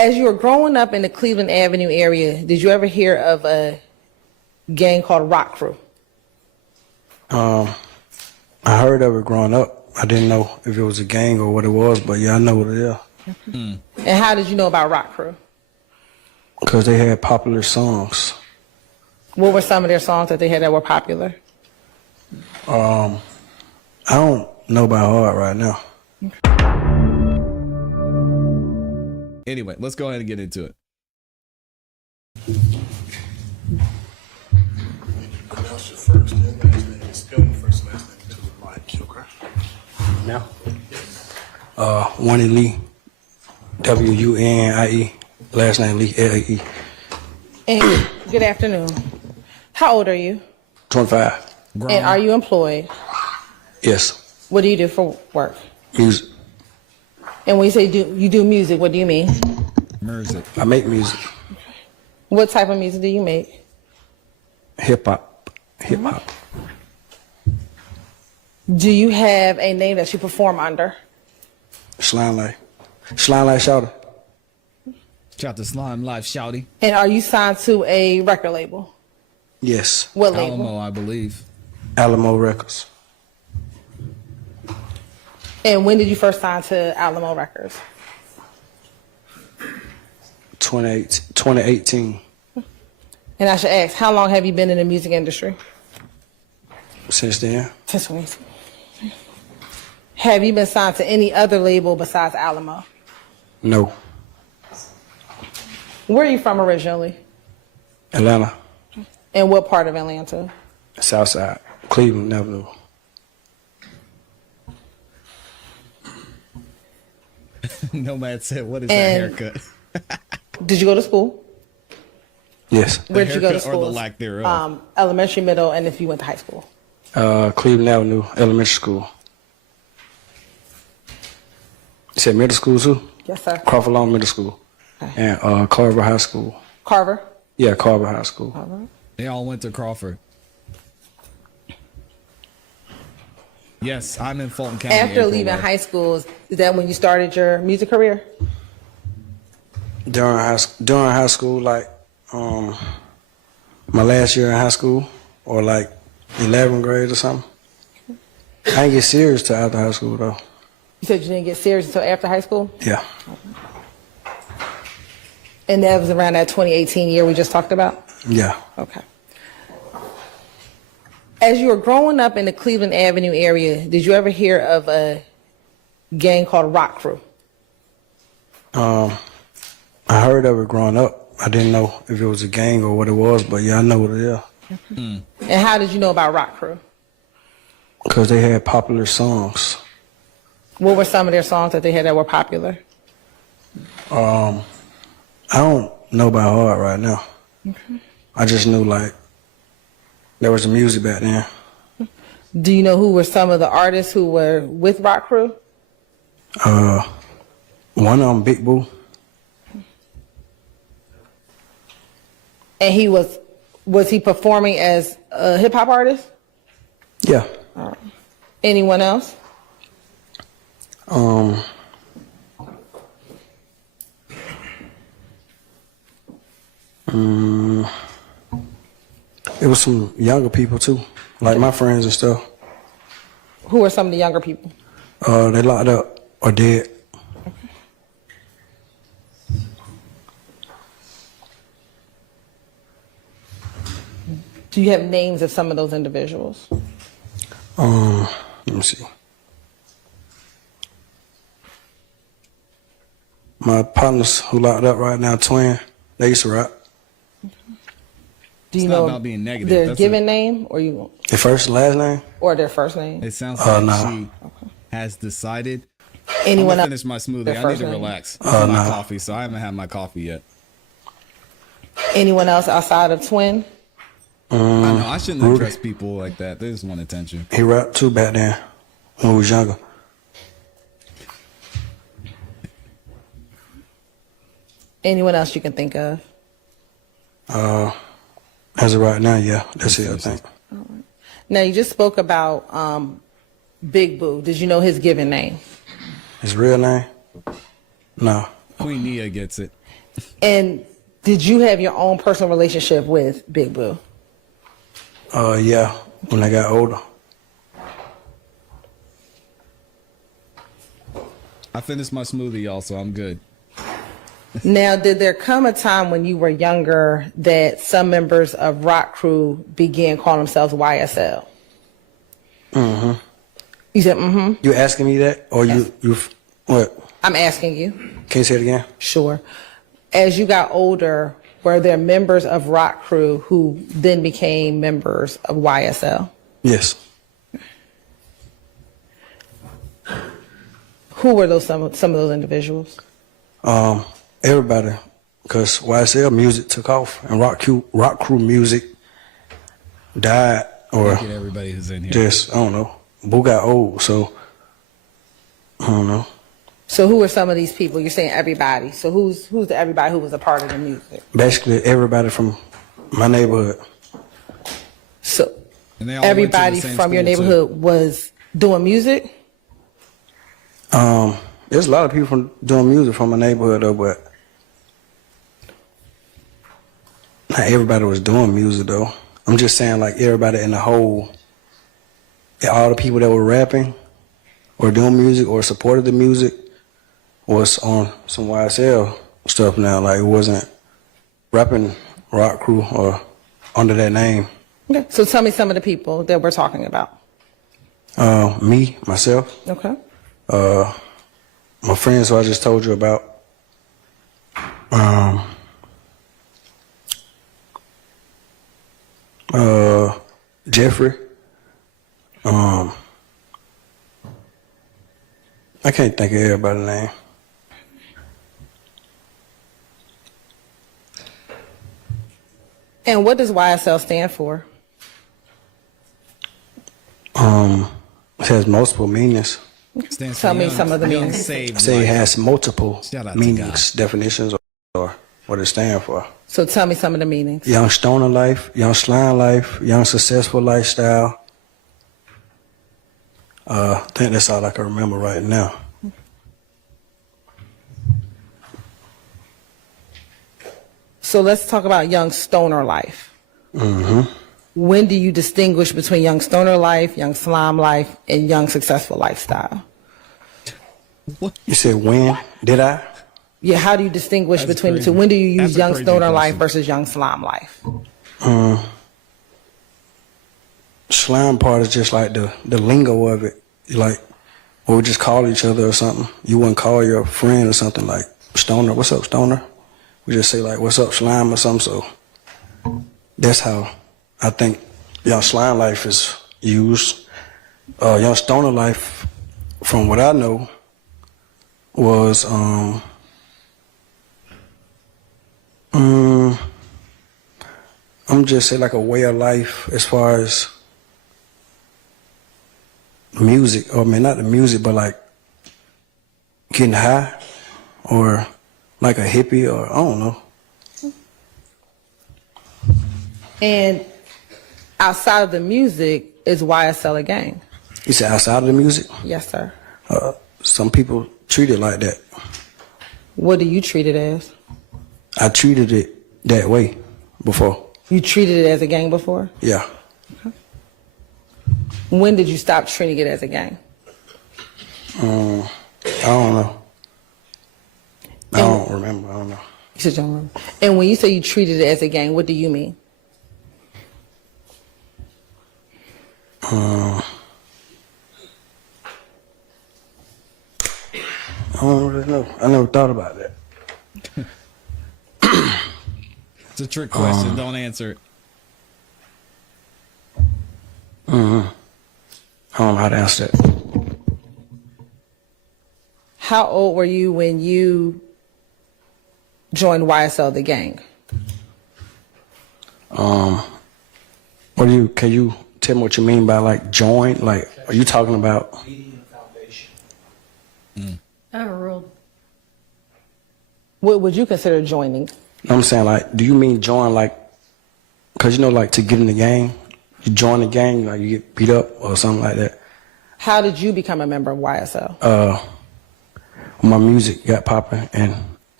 As you were growing up in the Cleveland Avenue area, did you ever hear of a gang called Rock Crew? I heard of it growing up. I didn't know if it was a gang or what it was, but yeah, I know what it is. And how did you know about Rock Crew? Because they had popular songs. What were some of their songs that they had that were popular? I don't know by heart right now. Anyway, let's go ahead and get into it. Pronounce your first and last name. Spell your first and last name to the mic, okay? Now? Winnie Lee, W-U-N-I-E, last name Lee, L-A-E. And good afternoon. How old are you? 25. And are you employed? Yes. What do you do for work? Music. And when you say you do music, what do you mean? Music. I make music. What type of music do you make? Hip-hop. Hip-hop. Do you have a name that you perform under? Slime Life. Slime Life Shouter. Shout to Slime Life Shouty. And are you signed to a record label? Yes. What label? Alamo, I believe. Alamo Records. And when did you first sign to Alamo Records? 2018. And I should ask, how long have you been in the music industry? Since then. Since when? Have you been signed to any other label besides Alamo? No. Where are you from originally? Atlanta. And what part of Atlanta? Southside. Cleveland Avenue. Nomad said, what is that And- haircut? Did you go to school? Yes. Where did you go to haircut or school? the lack thereof? Elementary, middle, and if you went to high school. Cleveland Avenue Elementary School. You said middle school too? Yes, sir. Crawford Long Middle School. Okay. And Carver High School. Carver? Yeah, Carver High School. All right. They all went to Crawford. Yes, I'm in Fulton County. After leaving high school, is that when you started your music career? During high school, like my last year in high school, or like 11th grade or something. I didn't get serious till after high school though. You said you didn't get serious until after high school? Yeah. And that was around that 2018 year we just talked about? Yeah. Okay. As you were growing up in the Cleveland Avenue area, did you ever hear of a gang called Rock Crew? I heard of it growing up. I didn't know if it was a gang or what it was, but yeah, I know what it is. And how did you know about Rock Crew? Because they had popular songs. What were some of their songs that they had that were popular? I don't know by heart right now. I just knew like there was the music back then. Do you know who were some of the artists who were with Rock Crew? One of them, Big Boo. And he was he performing as a hip hop artist? Yeah. Anyone else? It was some younger people too, like my friends and stuff. Who are some of the younger people? They locked up or dead. Do you have names of some of those individuals? Let me see. My partners who locked up right now, twin, they used to rap. Do you It's not know about being negative. their That's given name or you Their first and last name? or their first name? It sounds like no. she has decided. Anyone I'm gonna else? finish my smoothie. Their I need first to name? relax. This is my no. coffee, so I haven't had my coffee yet. Anyone else outside of Twin? I know I shouldn't Rudy. address people like that. They just want attention. He rapped too back then when we was younger. Anyone else you can think of? As of right now, yeah, that's it, I think. Now, you just spoke about Big Boo. Did you know his given name? His real name? No. Queen Nia gets it. And did you have your own personal relationship with Big Boo? Yeah, when I got older. I finished my smoothie, y'all, so I'm good. Now, did there come a time when you were younger that some members of Rock Crew began calling themselves YSL? Mm-hmm. You said, mm-hmm? You asking me that? Or Yes. you what? I'm asking you. Can you say it again? Sure. As you got older, were there members of Rock Crew who then became members of YSL? Yes. Who were those some of those individuals? Everybody, because YSL music took off and rock crew music died, or Look at everybody who's in here. just I don't know. Boo got old, so I don't know. So who are some of these people? You're saying everybody. So who's the everybody who was a part of the music? Basically, everybody from my neighborhood. So And they all went to the everybody same from your school, too. neighborhood was doing music? There's a lot of people from doing music from my neighborhood though, but not everybody was doing music though. I'm just saying like everybody in the whole, all the people that were rapping or doing music or supported the music was on some YSL stuff now. Like it wasn't rapping Rock Crew or under that name. Okay. So tell me some of the people that we're talking about. Me, myself, Okay. my friends who I just told you about. Jeffrey. I can't think of everybody's name. And what does YSL stand for? It has multiple meanings. Stands for Tell me Young- some of the Young meanings. Saved I say it Life. has multiple Shout out to meanings, definitions, or what it stands for. So tell me some of the meanings. Young stoner life, young slime life, young successful lifestyle. I think that's all I can remember right now. So let's talk about young stoner life. Mm-hmm. When do you distinguish between young stoner life, young slime life, and young successful lifestyle? You said when? Did I? Yeah, how do you distinguish That's between the crazy. two? When do you use That's a young crazy stoner life question. versus young slime life? Slime part is just like the lingo of it. Like, we would just call each other or something. You wouldn't call your friend or something like, Stoner, what's up, Stoner? We just say like, what's up, Slime or something. So that's how I think young slime life is used. Young stoner life, from what I know, was I'm just say like a way of life as far as music, or I mean not the music, but like getting high, or like a hippie, or I don't know. And outside of the music, is YSL a gang? You said outside of the music, Yes, sir. some people treat it like that. What do you treat it as? I treated it that way before. You treated it as a gang before? Yeah. When did you stop treating it as a gang? I don't know. I don't remember. I don't know. You said you don't remember. And when you say you treated it as a gang, what do you mean? I don't really know. I never thought about that. It's a trick question. Don't answer it. I don't know how to answer that. How old were you when you joined YSL, the gang? What do you? Can you tell me what you mean by like join? Like, are you talking about? Overruled. What would you consider joining? I'm saying like, do you mean join like? Cause you know like to get in the gang, you join the gang, like you get beat up or something like that. How did you become a member of YSL? My music got popping and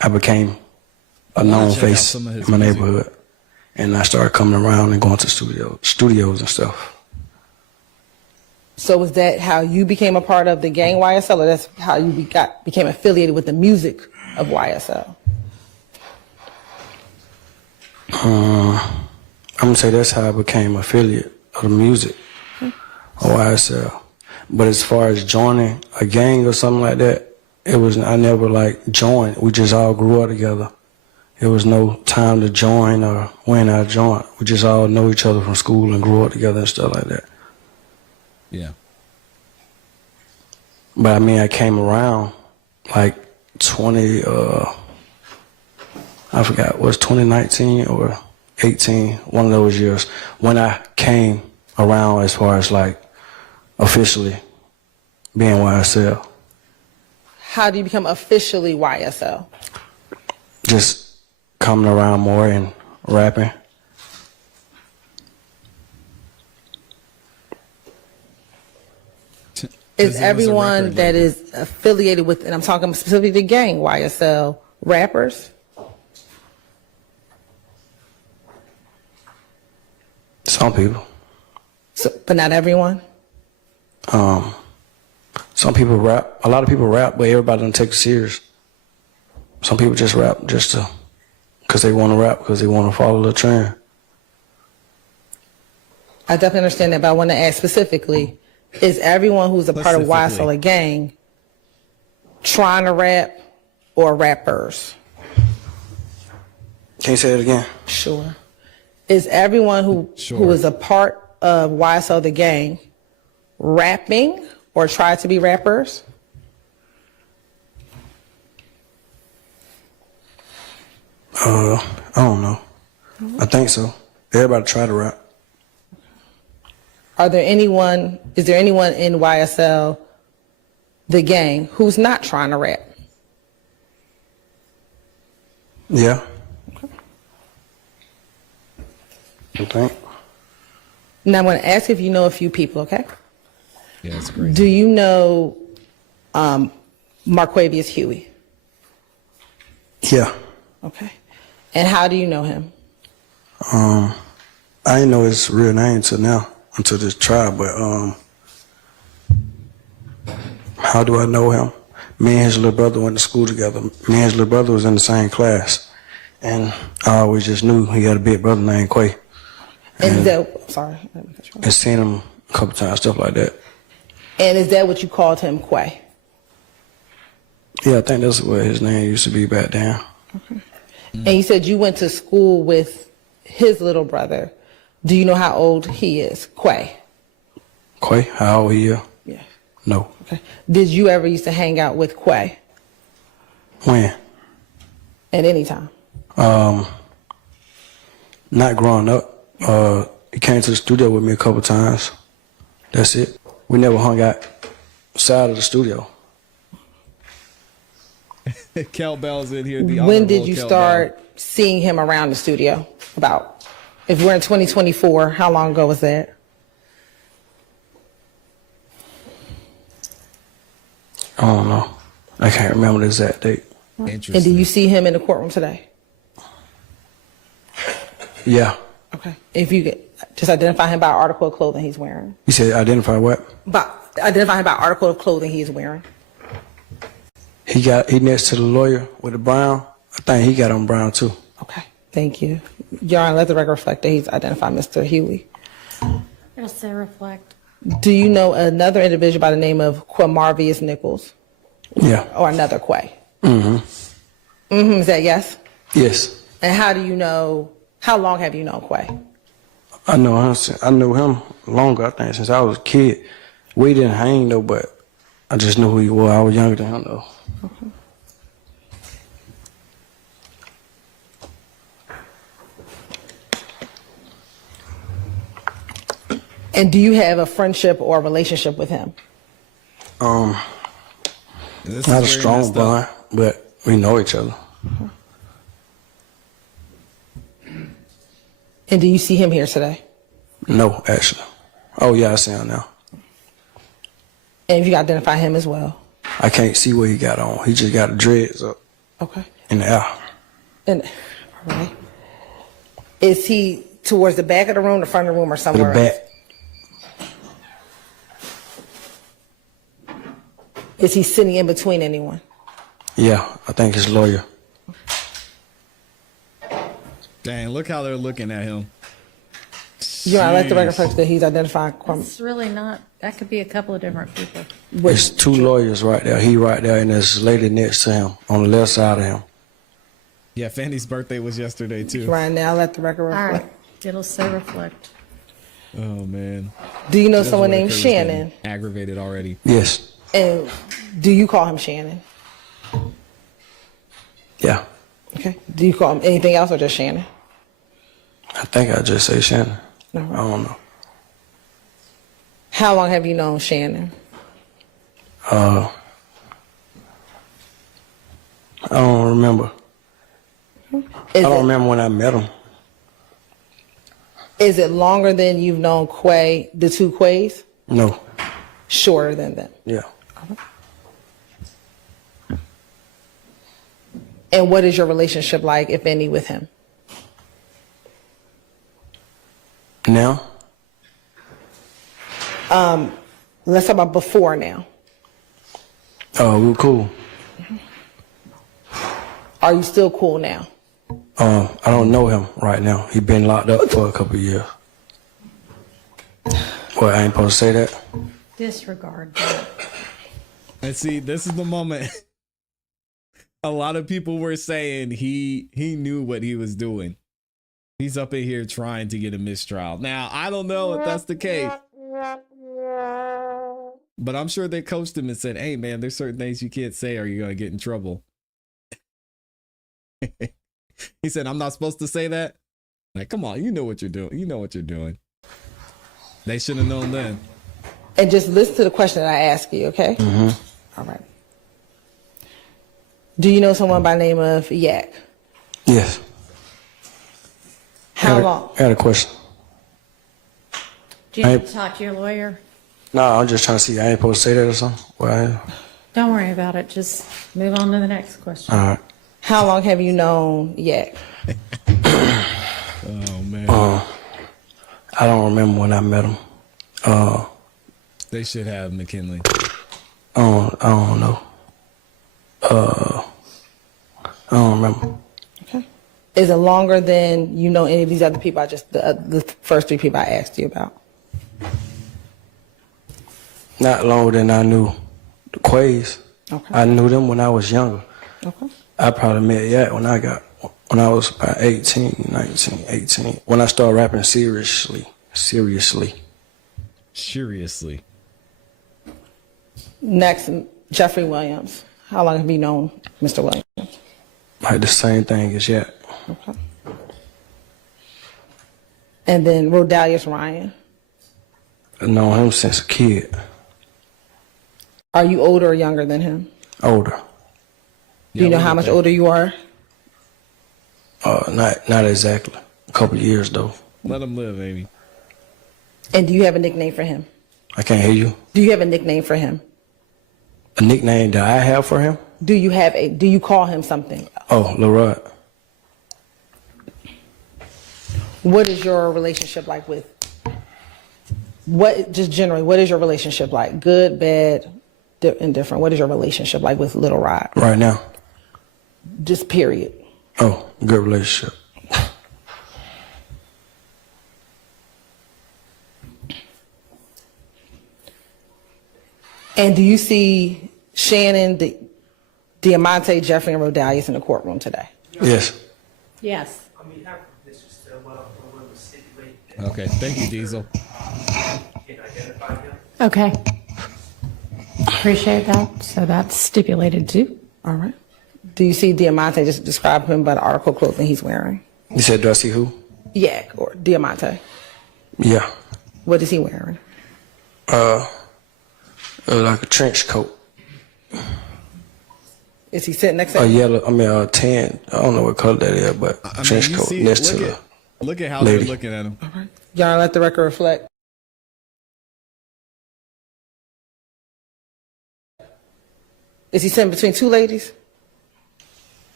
I became a known check out face some of in his my music. neighborhood. And I started coming around and going to studios and stuff. So was that how you became a part of the gang YSL, or that's how you became affiliated with the music of YSL? I'm gonna say that's how I became affiliate of the music of YSL. But as far as joining a gang or something like that, I never like joined. We just all grew up together. There was no time to join or when I joined. We just all know each other from school and grew up together and stuff like that. Yeah. But I mean, I came around like I forgot, was 2019 or 18, one of those years, when I came around as far as like officially being YSL. How do you become officially YSL? Just coming around more and rapping. Is there was a everyone record that label. is affiliated with, and I'm talking specifically the gang YSL, rappers? Some people. So, but not everyone? Some people rap. A lot of people rap, but everybody don't take it serious. Some people just rap because they want to rap, because they want to follow the trend. I definitely understand that, but I want to ask specifically, is everyone who's a part of YSL Specifically. a gang trying to rap or rappers? Can you say it again? Sure. Is everyone who is a part of YSL the gang rapping or try to be rappers? I don't know. I think so. Everybody try to rap. Is there anyone in YSL the gang who's not trying to rap? Yeah. I think. Now I'm going to ask if you know a few people, okay? Yeah, that's great. Do you know Marquavius Huey? Yeah. Okay. And how do you know him? I didn't know his real name until this trial, but how do I know him? Me and his little brother went to school together. Me and his little brother was in the same class, and I always just knew he had a big brother named Quay. And is And that, sorry. let me cut you off. I seen him a couple times, stuff like that. And is that what you called him, Quay? Yeah, I think that's what his name used to be back then. And you said you went to school with his little brother. Do you know how old he is, Quay? Quay, how old he is? Yeah. No. Okay. Did you ever used to hang out with Quay When? at any time? Not growing up. He came to the studio with me a couple times. That's it. We never hung out outside of the studio. Cal Bell's in here. When did you start seeing him around the studio? About, if we're in 2024, how long ago was that? I don't know. I can't remember the exact date. Interesting. And do you see him in the courtroom today? Yeah. Okay. If you could just identify him by article of clothing he's wearing. You said identify what? Identify him by article of clothing he's wearing. He next to the lawyer with the brown. I think he got on brown too. Okay. Thank you. Your Honor, let the record reflect that he's identified Mr. Huey. It'll say reflect. Do you know another individual by the name of Quamarvius Nichols? Yeah. Or another Quay? Mm-hmm. Is that yes? Yes. And how do you know, how long have you known Quay? I knew him longer, I think, since I was a kid. We didn't hang though, but I just knew who he was. I was younger than him though. Okay. And do you have a friendship or a relationship with him? This is Not a where he strong messed up. bond, but we know each other. And do you see him here today? No, actually. Oh yeah, I see him now. And if you identify him as well? I can't see what he got on. He just got the dreads up. Okay. in the air. And, all right. Is he towards the back of the room, the front of the room, or To the somewhere back. else? Is he sitting in between anyone? Yeah, I think his lawyer. Dang, look how they're looking at him. Your Honor, let the record Jeez. reflect that he's identified crime. It's really not, that could be a couple of different people. There's two lawyers right there. He right there, and there's a lady next to him on the left side of him. Yeah, Fanny's birthday was yesterday too. Right now, let the record All reflect. right, it'll so reflect. Oh man. Do you know Judge someone named Whitaker was getting Shannon? Aggravated already. Yes. And do you call him Shannon? Yeah. Okay. Do you call him anything else or just Shannon? I think I just say Shannon. No. I don't know. How long have you known Shannon? I don't remember. Is I don't it, remember when I met him. is it longer than you've known Quay, the two Quays? No. Shorter than that. Yeah. And what is your relationship like, if any, with him? Now? Let's talk about before now. Oh, we were cool. Are you still cool now? I don't know him right now. He been locked up for a couple of years. What, I ain't supposed to say that? Disregard that. And see, this is the moment. A lot of people were saying he knew what he was doing. He's up in here trying to get a mistrial. Now, I don't know if that's the case. But I'm sure they coached him and said, hey, man, there's certain things you can't say or you're going to get in trouble. He said, I'm not supposed to say that. Like, come on, you know what you're doing. You know what you're doing. They should have known then. And just listen to the question that I ask you, okay? All right. Do you know someone by the name of Yak? Yes. How long? I got a question. Do you need to talk to your lawyer? No, I'm just trying to see. I ain't supposed to say that or something. Well, Don't worry about it. Just move on to the next question. all right. How long have you known Yak? Oh, man. I don't remember when I met him. They should have McKinley. I don't know. I don't remember. Okay. Is it longer than you know any of these other people? The first three people I asked you about. Not longer than I knew the Quays. Okay. I knew them when I was younger. Okay. I probably met Yak when I was about 18, 19, 18. When I started rapping seriously. Seriously. Next, Jeffrey Williams. How long have you known Mr. Williams? Like the same thing as Yak. Okay. And then Rodalius Ryan. I've known him since a kid. Are you older or younger than him? Older. Do you know how much older you are? Not exactly. A couple of years though. Let him live, baby. And do you have a nickname for him? I can't hear you. Do you have a nickname for him? A nickname that I have for him? Do you call him something? Oh, LaRod. What is your relationship like with, just generally, what is your relationship like? Good, bad, indifferent? What is your relationship like with Little Rod? Right now. Just period. Oh, good relationship. And do you see Shannon, Diamante, Jeffrey, and Rodalius in the courtroom today? Yes. Yes. On behalf of Mr. Stillwell, I want to stipulate that Okay, thank you, Diesel. you can identify him. Okay. Appreciate that. So that's stipulated too. All right. Do you see Diamante? Just describe him by the article clothing he's wearing. You said, do I see who? Yak or Diamante. Yeah. What is he wearing? Like a trench coat. Is he sitting next to A him? yellow, tan. I don't know what color that is, but I mean, trench you coat see, next to look the at how lady. they're looking at him. Y'all let the record reflect. Is he sitting between two ladies?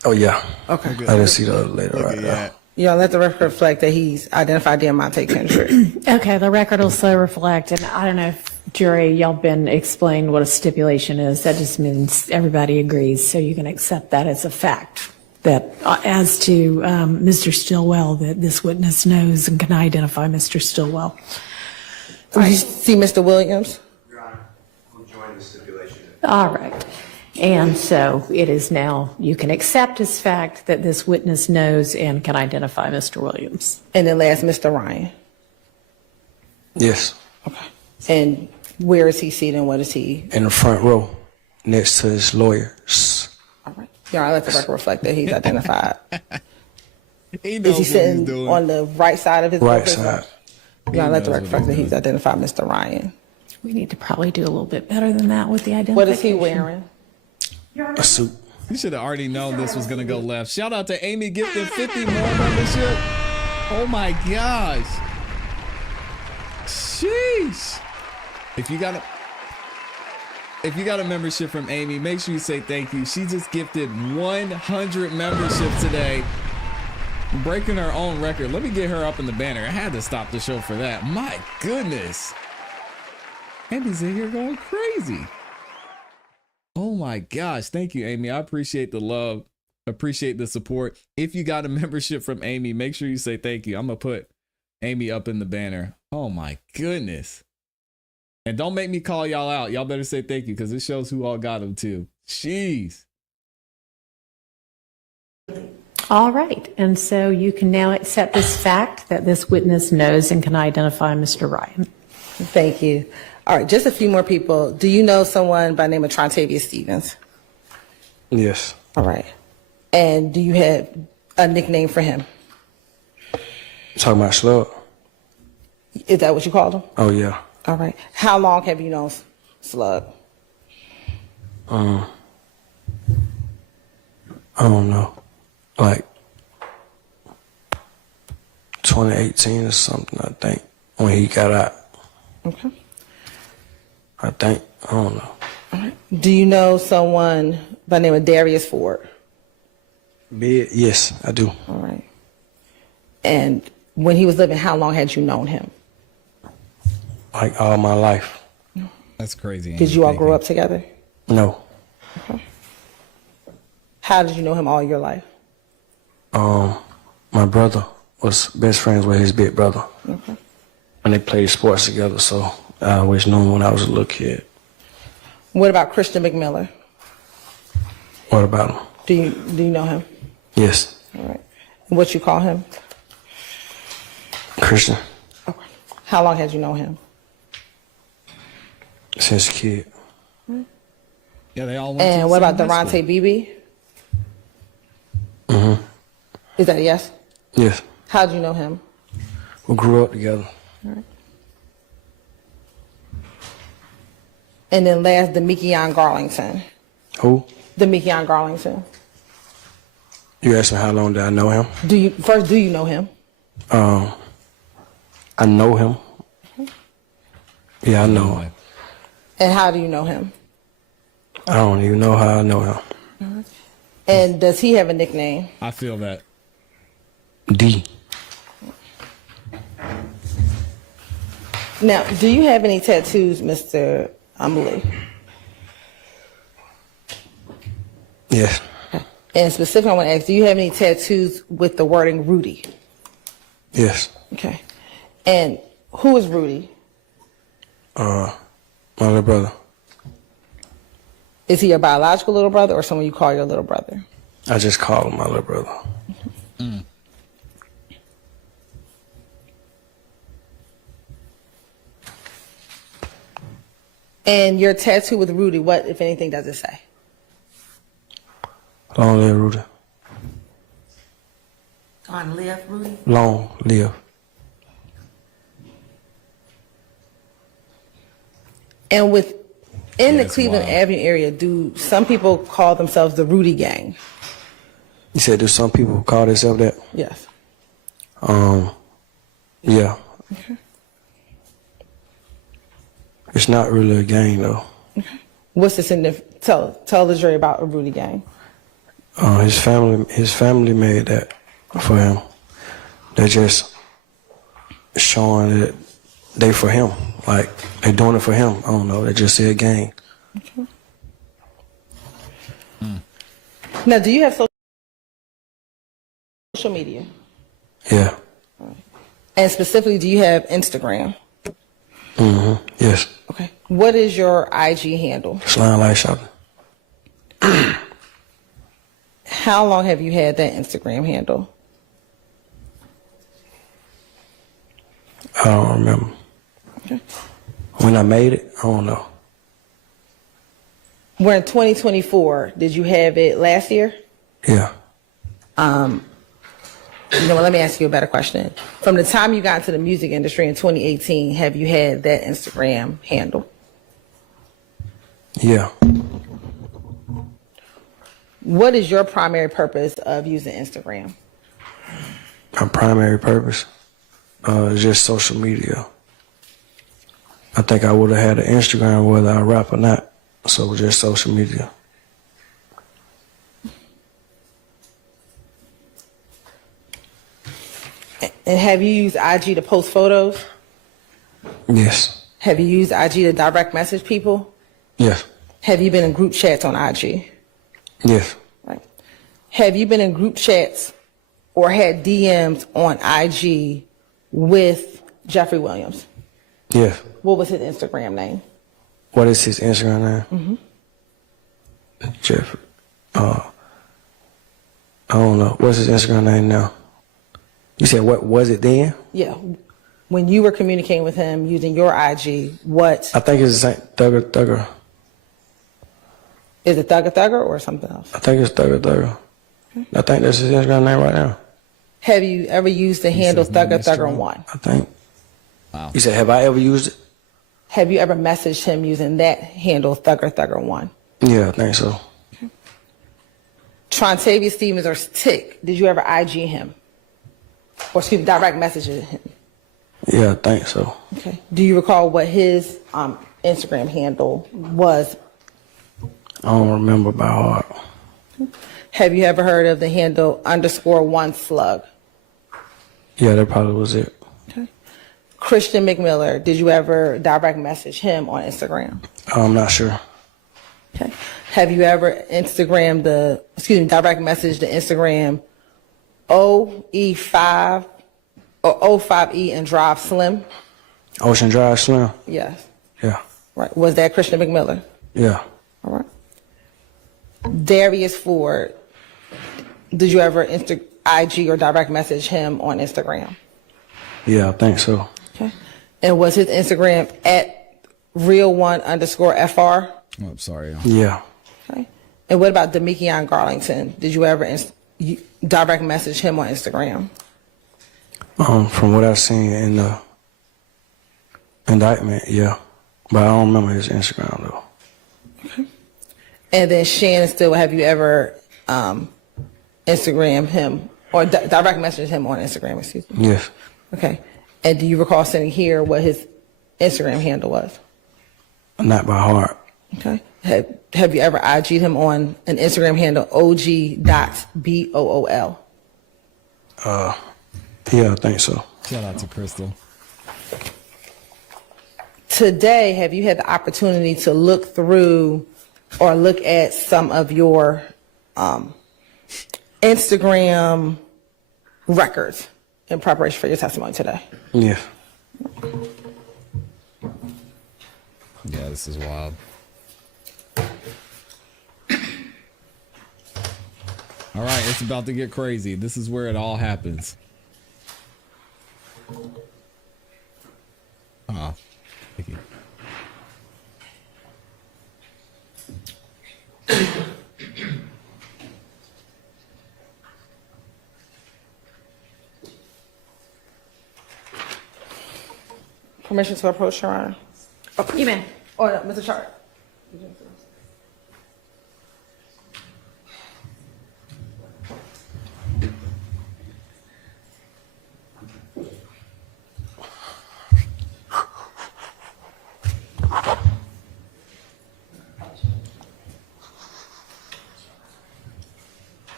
Oh yeah. Okay. I didn't see the other lady right Okay, there. yeah. You know, let the record reflect that he's identified Diamante Kendrick. Okay, the record will so reflect, and I don't know if jury, y'all been explained what a stipulation is. That just means everybody agrees, so you can accept that as a fact. That as to Mr. Stillwell, that this witness knows and can identify Mr. Stillwell. Did you see Mr. Williams? Your Honor, we'll join the stipulation. All right. And so it is now, you can accept as fact that this witness knows and can identify Mr. Williams. And then last, Mr. Ryan. Yes. Okay. And where is he seated and what is he? In the front row, next to his lawyers. All right. Your Honor, let the record reflect that he's identified. He knows Is he what he's sitting doing. on the right side of his Right office? side. Your Honor, let the knows record what reflect that he's he's identified Mr. Ryan. We need to probably do a little bit better than that with the identification. What is he wearing? A suit. You should have already known this was gonna go left. Shout out to Amy gifted 50 more membership. Oh my gosh. Sheesh. If you got a membership from Amy, make sure you say thank you. She just gifted 100 memberships today. Breaking her own record. Let me get her up in the banner. I had to stop the show for that. My goodness. Amy's in here going crazy. Oh my gosh. Thank you, Amy. I appreciate the love. Appreciate the support. If you got a membership from Amy, make sure you say thank you. I'm going to put Amy up in the banner. Oh my goodness. And don't make me call y'all out. Y'all better say thank you because it shows who all got them too. Jeez. All right. And so you can now accept this fact that this witness knows and can identify Mr. Ryan. Thank you. All right, just a few more people. Do you know someone by the name of Trontavia Stevens? Yes. All right. And do you have a nickname for him? Talking about Slug. Is that what you called him? Oh yeah. All right. How long have you known Slug? I don't know. Like 2018 or something, I think, when he got out. Okay. I think. I don't know. All right. Do you know someone by the name of Darius Ford? Bid? Yes, I do. All right. And when he was living, how long had you known him? Like all my life. That's crazy. Did you all grow up together? No. How did you know him all your life? My brother was best friends with his big brother. Okay. And they played sports together, so I always knew him when I was a little kid. What about Christian McMillan? What about him? Do you know him? Yes. All right. And what you call him? Christian. Okay. How long had you known him? Since a kid. Yeah, they all went to And the what same about high Durante school. Beebe? Mm-hmm. Is that a yes? Yes. How did you know him? We grew up together. All right. And then last, Demekion Garlington. Who? Demekion Garlington. You asked me how long did I know him? Do you know him? I know him. Yeah, I know him. And how do you know him? I don't even know how I know him. And does he have a nickname? I feel that. D. Now, do you have any tattoos, Mr. Amelie? Yes. And specifically, I want to ask, do you have any tattoos with the wording Rudy? Yes. Okay. And who is Rudy? My little brother. Is he your biological little brother or someone you call your little brother? I just call him my little brother. And your tattoo with Rudy, what, if anything, does it say? Long live Rudy. On live, Rudy? Long live. And within the That's Cleveland wild. Avenue area, do some people call themselves the Rudy Gang? You said there's some people who call themselves that? Yes. Yeah. It's not really a gang though. What's the significance? Tell the jury about a Rudy Gang. His family made that for him. They're just showing that they for him. Like, they doing it for him. I don't know. They just said gang. Now, do you have social media? Yeah. And specifically, do you have Instagram? Yes. Okay. What is your IG handle? Slime Light Shopping. How long have you had that Instagram handle? I don't remember. Okay. When I made it, I don't know. We're in 2024. Did you have it last year? Yeah. You know what, let me ask you a better question. From the time you got into the music industry in 2018, have you had that Instagram handle? Yeah. What is your primary purpose of using Instagram? My primary purpose is just social media. I think I would have had an Instagram whether I rap or not. So just social media. And have you used IG to post photos? Yes. Have you used IG to direct message people? Yes. Have you been in group chats on IG? Yes. Right. Have you been in group chats or had DMs on IG with Jeffrey Williams? Yes. What was his Instagram name? What is his Instagram name? Jeffrey. I don't know. What's his Instagram name now? You said what was it then? Yeah. When you were communicating with him using your IG, what I think it's the same. Thugger. is it? Thugger or something else? I think it's Thugger. I think that's his Instagram name right now. Have you ever used the handle says no, Mr. Thugger1? I think. Wow. You said, have I ever used it? Have you ever messaged him using that handle Thugger1? Yeah, I think so. Trontavious Stevens or Tick, did you ever IG him? Or excuse me, direct message him? Yeah, I think so. Okay. Do you recall what his Instagram handle was? I don't remember by heart. Have you ever heard of the handle _1slug? Yeah, that probably was it. Okay. Christian McMiller, did you ever direct message him on Instagram? I'm not sure. Okay. Have you ever direct message the Instagram OE5 or O5E and Drive Slim? Ocean Drive Slim? Yes. Yeah. Right. Was that Christian McMiller? Yeah. All right. Darius Ford, did you ever IG or direct message him on Instagram? Yeah, I think so. Okay. And was his Instagram at real1_FR? Oh, I'm sorry. Yeah. Okay. And what about Demikion Garlington? Did you ever direct message him on Instagram? From what I've seen in the indictment, yeah. But I don't remember his Instagram, though. And then Shannon Steele, have you ever Instagram him or direct message him on Instagram, excuse me? Yes. Okay. And do you recall sending here what his Instagram handle was? Not by heart. Okay. Have you ever IG'd him on an Instagram handle, OG.BOOL? Yeah, I think so. Shout out to Crystal. Today, have you had the opportunity to look through or look at some of your Instagram records in preparation for your testimony today? Yeah. Yeah, this is wild. All right, it's about to get crazy. This is where it all happens. Thank you. Permission to approach, Your Honor? You may. Or Mr. Chart?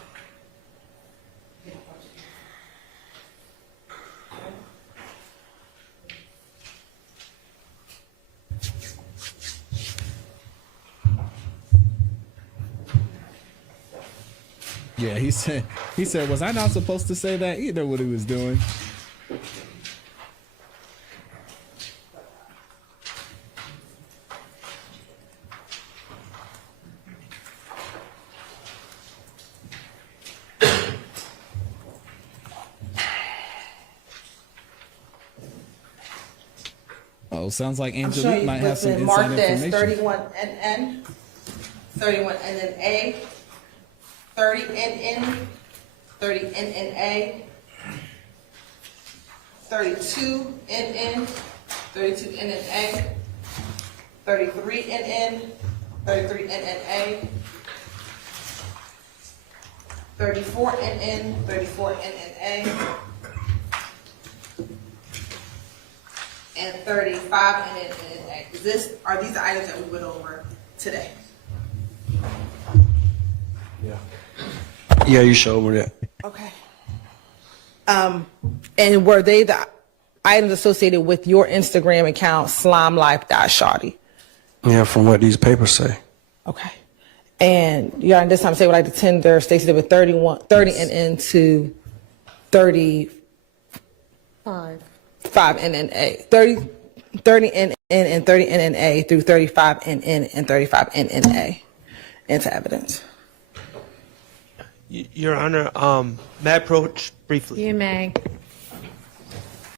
Yeah, he said, was I not supposed to say that? He knew what he was doing. Oh, sounds like I'm showing Angelique you might have what's some been inside marked as information. 31NN, 31NNA, 30NN, 30NNA, 32NN, 32NNA, 33NN, 33NNA, 34NN, 34NNA, and 35 NNA. Are these the items that we went over today? Yeah, you showed me that. Okay. And were they the items associated with your Instagram account, slimelife.shawty? Yeah, from what these papers say. Okay. And you got this time say what like the Tinder, Stacey did with 30 NN to 35 NNA. 30 NN and 30 NNA through 35 NN and 35 NNA into evidence. Your Honor, may I approach briefly? You may.